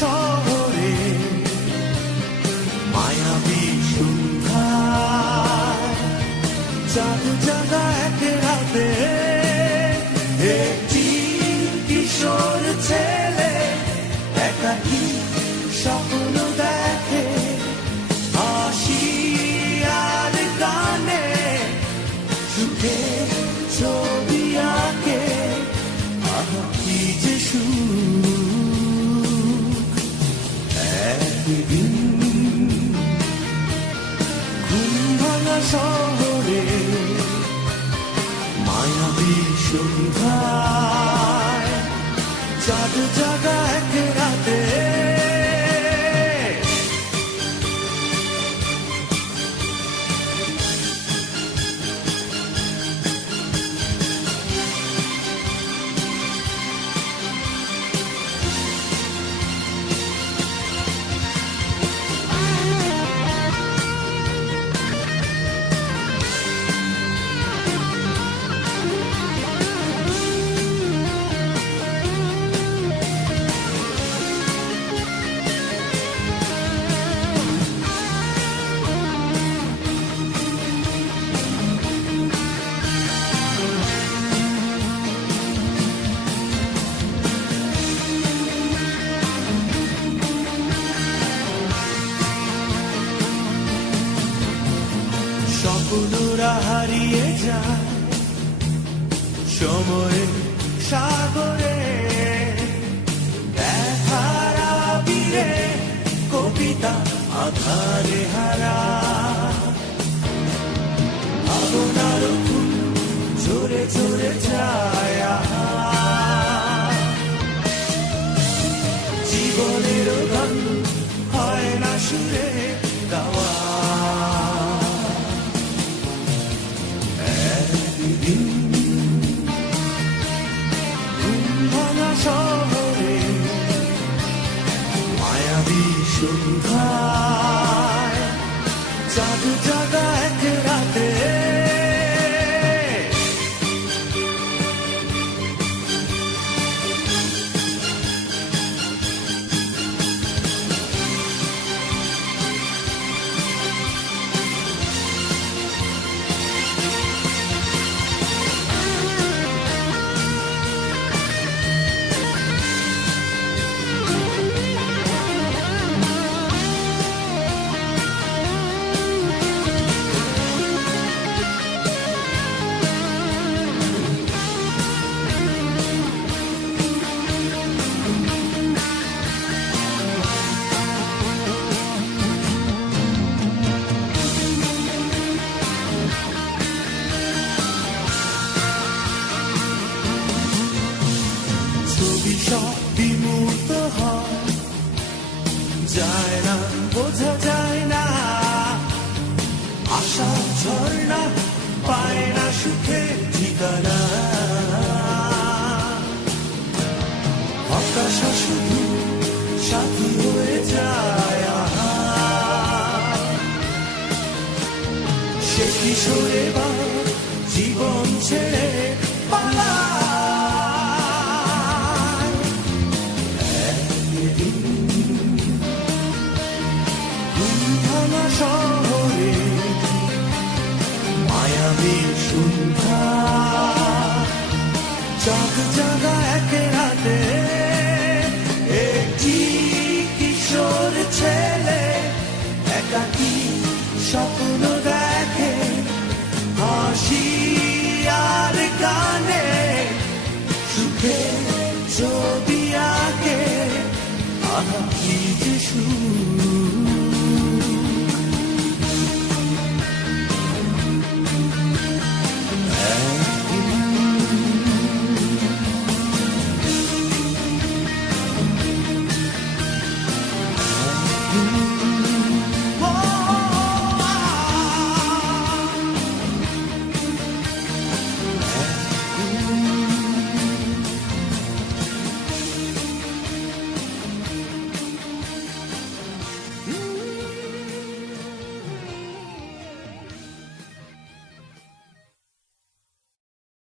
শহরে মায়াবী সন্ধ্যা। চাঁদ জাগা এক রাতে। সন্ধ্যায়। চাঁদ জাগা স্বপ্নরা হারিয়ে যায়। সময়ে সাগরে চাঁদ সব বিমূর্ত হয়। যায় না, বোঝা যায় না। আশা ঝর্ণা পায় না সুখে ঠিকানা। হতাশা শুধু সাথী হয়ে যায় সে কিশোরে বা জীবন ছেড়ে মায়াবী সন্ধ্যা চাঁদ জাগা এক রাতে একটি কিশোর ছেলে একাকি স্বপ্ন দেখে হাসি আর গানে সুখে ছবি আঁকে আহা কি যে সুর